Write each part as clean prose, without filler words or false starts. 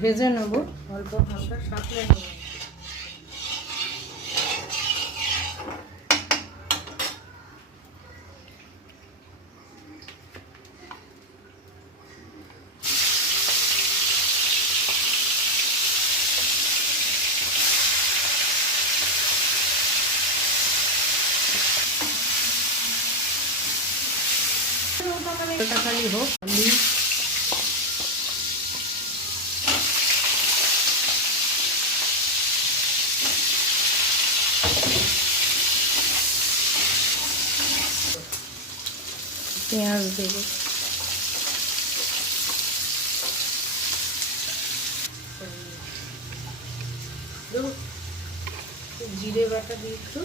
ভেজে নেব, অল্প হালকা সাঁতলে নেব। এটা খালি হোক, পেঁয়াজ দেব, জিরে বাটা দিয়ে একটু,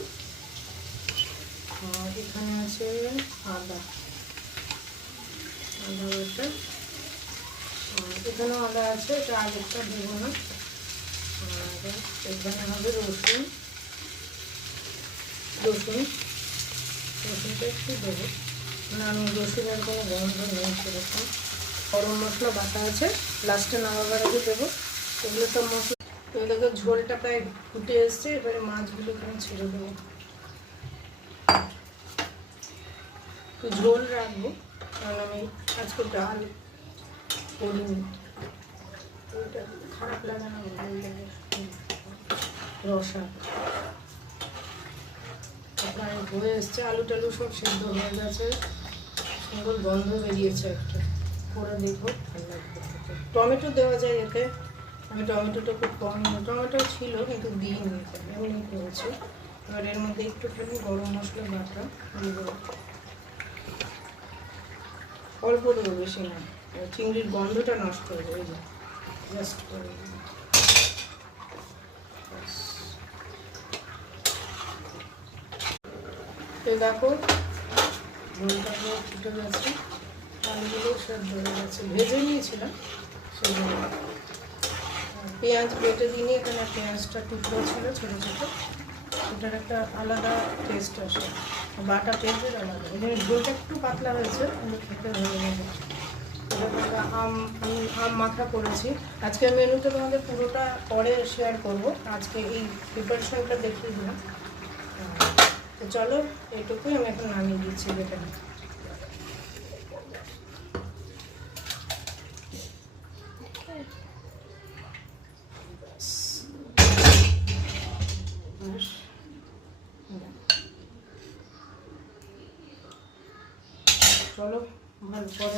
আর এখানে আছে আদা বাটা, আর এখানেও আদা আছে, এটা আগেরটা দেবো না। আর এখানে হবে রসুনটা একটু দেবো, মানে আমি রসুনের কোনো গন্ধ নেই সেরকম। গরম মশলা বাটা আছে, লাস্টে নামাবার আগে দেবো। এগুলো সব মশলা, তো দেখো ঝোলটা প্রায় ফুটে এসছে, এবারে মাছগুলো এখানে ছেড়ে দেবো। তো ঝোল রাখবো, কারণ আমি আজকে ডাল করিনি, ওইটা খারাপ লাগে না, ভালো লাগে রসা। প্রায় হয়ে এসছে, আলু টালু সব সেদ্ধ হয়ে গেছে, সুন্দর গন্ধ বেরিয়েছে একটা, করে দেখো ভালো লাগবে। টমেটো দেওয়া যায় এতে, আমি টমেটোটা খুব কম, টমেটো ছিল কিন্তু দিইনি, এমনি করেছি। এবার এর মধ্যে একটুখানি গরম মশলা বাটা দিয়ে দেবো, অল্প দেবো, বেশি না, চিংড়ির গন্ধটা নষ্ট হয়ে যাবে। জাস্ট করে দেখো ঝোলটা ফুটে গেছে, আলুগুলো সেদ্ধ হয়ে গেছে, ভেজে নিয়েছিলাম সেগুলো। পেঁয়াজ বেটে দিইনি, এখানে পেঁয়াজটা টুকরো ছিল ছোটো ছোটো, ওটার একটা আলাদা টেস্ট আসে, বাটা টেস্টের আলাদা। এখানে ঝোলটা একটু পাতলা হয়েছে, কিন্তু খেতে ভালো লাগে। আম মাখা করেছি আজকে, মেনুতে তোমাদের পুরোটা পরে শেয়ার করব, আজকে এই প্রিপারেশনটা দেখিয়ে দিলাম। তো চলো এইটুকুই, আমি এখন নামিয়ে দিচ্ছি বেটা। চলো ভালো পরে